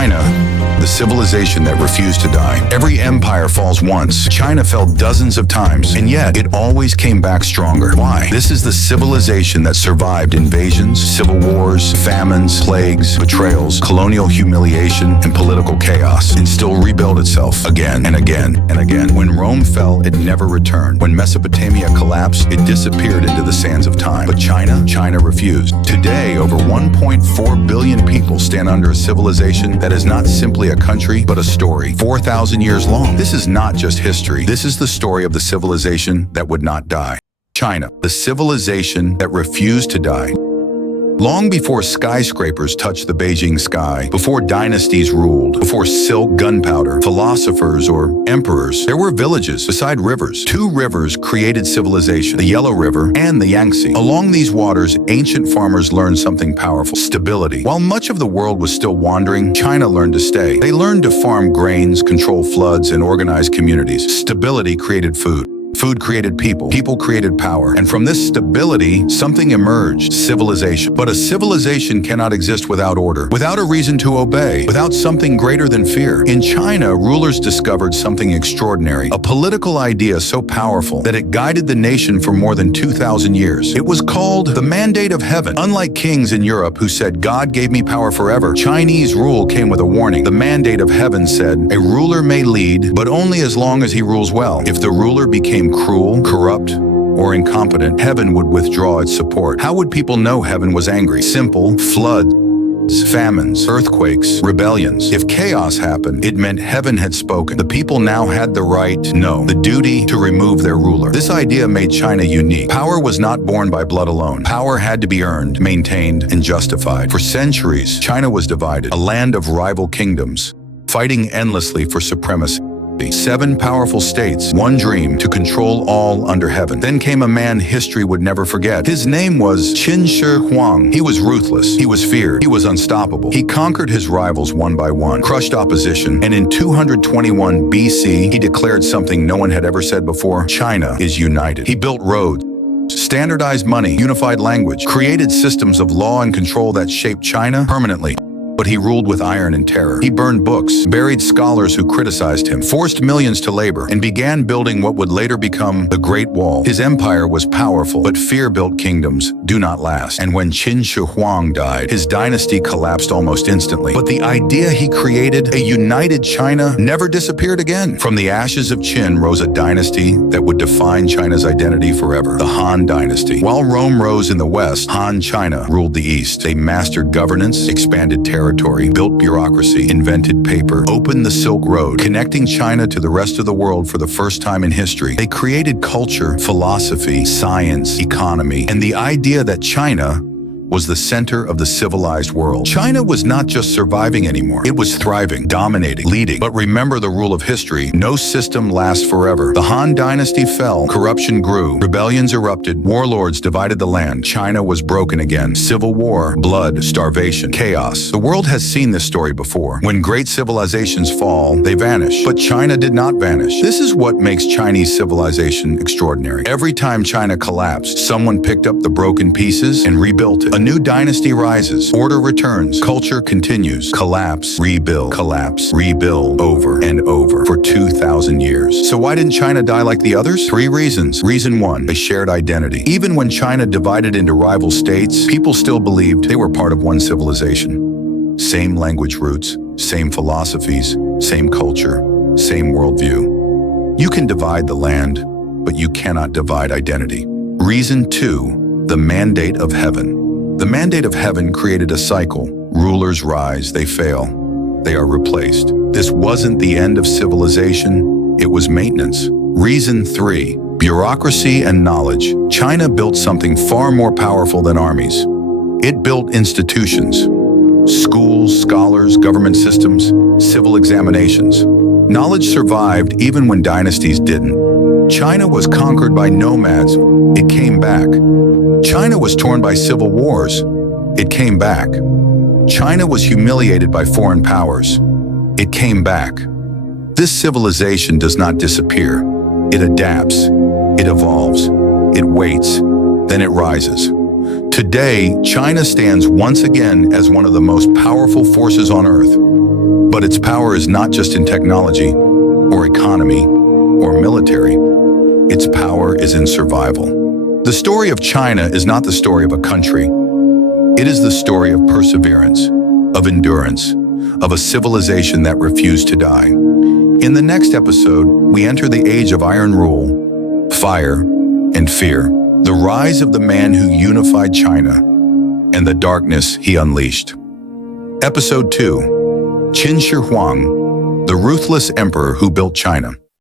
China, the civilization that refused to die. Every empire falls once. China fell dozens of times, and yet it always came back stronger. Why? This is the civilization that survived invasions, civil wars, famines, plagues, betrayals, colonial humiliation, and political chaos, and still rebuilt itself again and again and again. When Rome fell, it never returned. When Mesopotamia collapsed, it disappeared into the sands of time. But China refused. Today, over 1.4 billion people stand under a civilization that is not simply a country, but a story, 4,000 years long. This is not just history. This is the story of the civilization that would not die. China, the civilization that refused to die. Long before skyscrapers touched the Beijing sky, before dynasties ruled, before silk, gunpowder, philosophers, or emperors, there were villages beside rivers. Two rivers created civilization, the Yellow River and the Yangtze. Along these waters, ancient farmers learned something powerful: stability. While much of the world was still wandering, China learned to stay. They learned to farm grains, control floods, and organize communities. Stability created food. Food created people. People created power. And from this stability, something emerged: civilization. But a civilization cannot exist without order, without a reason to obey, without something greater than fear. In China, rulers discovered something extraordinary, a political idea so powerful that it guided the nation for more than 2,000 years. It was called the mandate of heaven. Unlike kings in Europe who said, "God gave me power forever," Chinese rule came with a warning. The mandate of heaven said, "A ruler may lead, but only as long as he rules well. If the ruler became cruel, corrupt, or incompetent, heaven would withdraw its support." How would people know heaven was angry? Simple: floods, famines, earthquakes, rebellions. If chaos happened, it meant heaven had spoken. The people now had the right, no, the duty to remove their ruler. This idea made China unique. Power was not born by blood alone. Power had to be earned, maintained, and justified. For centuries, China was divided, a land of rival kingdoms, fighting endlessly for supremacy. 7 powerful states, one dream: to control all under heaven. Then came a man history would never forget. His name was Qin Shi Huang. He was ruthless. He was feared. He was unstoppable. He conquered his rivals one by one, crushed opposition, and in 221 BC, he declared something no one had ever said before: China is united. He built roads, standardized money, unified language, created systems of law and control that shaped China permanently. But he ruled with iron and terror. He burned books, buried scholars who criticized him, forced millions to labor, and began building what would later become the Great Wall. His empire was powerful, but fear-built kingdoms do not last. And when Qin Shi Huang died, his dynasty collapsed almost instantly. But the idea he created, a united China, never disappeared again. From the ashes of Qin rose a dynasty that would define China's identity forever: the Han Dynasty. While Rome rose in the west, Han China ruled the east. They mastered governance, expanded territory, built bureaucracy, invented paper, opened the Silk Road, connecting China to the rest of the world for the first time in history. They created culture, philosophy, science, economy, and the idea that China was the center of the civilized world. China was not just surviving anymore. It was thriving, dominating, leading. But remember the rule of history: no system lasts forever. The Han Dynasty fell, corruption grew, rebellions erupted, warlords divided the land. China was broken again. Civil war, blood, starvation, chaos. The world has seen this story before. When great civilizations fall, they vanish. But China did not vanish. This is what makes Chinese civilization extraordinary. Every time China collapsed, someone picked up the broken pieces and rebuilt it. A new dynasty rises, order returns, culture continues. Collapse, rebuild, over and over for 2,000 years. So why didn't China die like the others? 3 reasons. Reason 1, they shared identity. Even when China divided into rival states, people still believed they were part of one civilization. Same language roots, same philosophies, same culture, same worldview. You can divide the land, but you cannot divide identity. Reason 2, the mandate of heaven. The mandate of heaven created a cycle. Rulers rise, they fail, they are replaced. This wasn't the end of civilization, it was maintenance. Reason 3, bureaucracy and knowledge. China built something far more powerful than armies. It built institutions: schools, scholars, government systems, civil examinations. Knowledge survived even when dynasties didn't. China was conquered by nomads, it came back. China was torn by civil wars, it came back. China was humiliated by foreign powers, it came back. This civilization does not disappear. It adapts, it evolves, it waits, then it rises. Today, China stands once again as one of the most powerful forces on Earth. But its power is not just in technology, or economy, or military. Its power is in survival. The story of China is not the story of a country. It is the story of perseverance, of endurance, of a civilization that refused to die. In the next episode, we enter the age of iron rule, fire, and fear, the rise of the man who unified China, and the darkness he unleashed. Episode 2. Qin Shi Huang, the ruthless emperor who built China.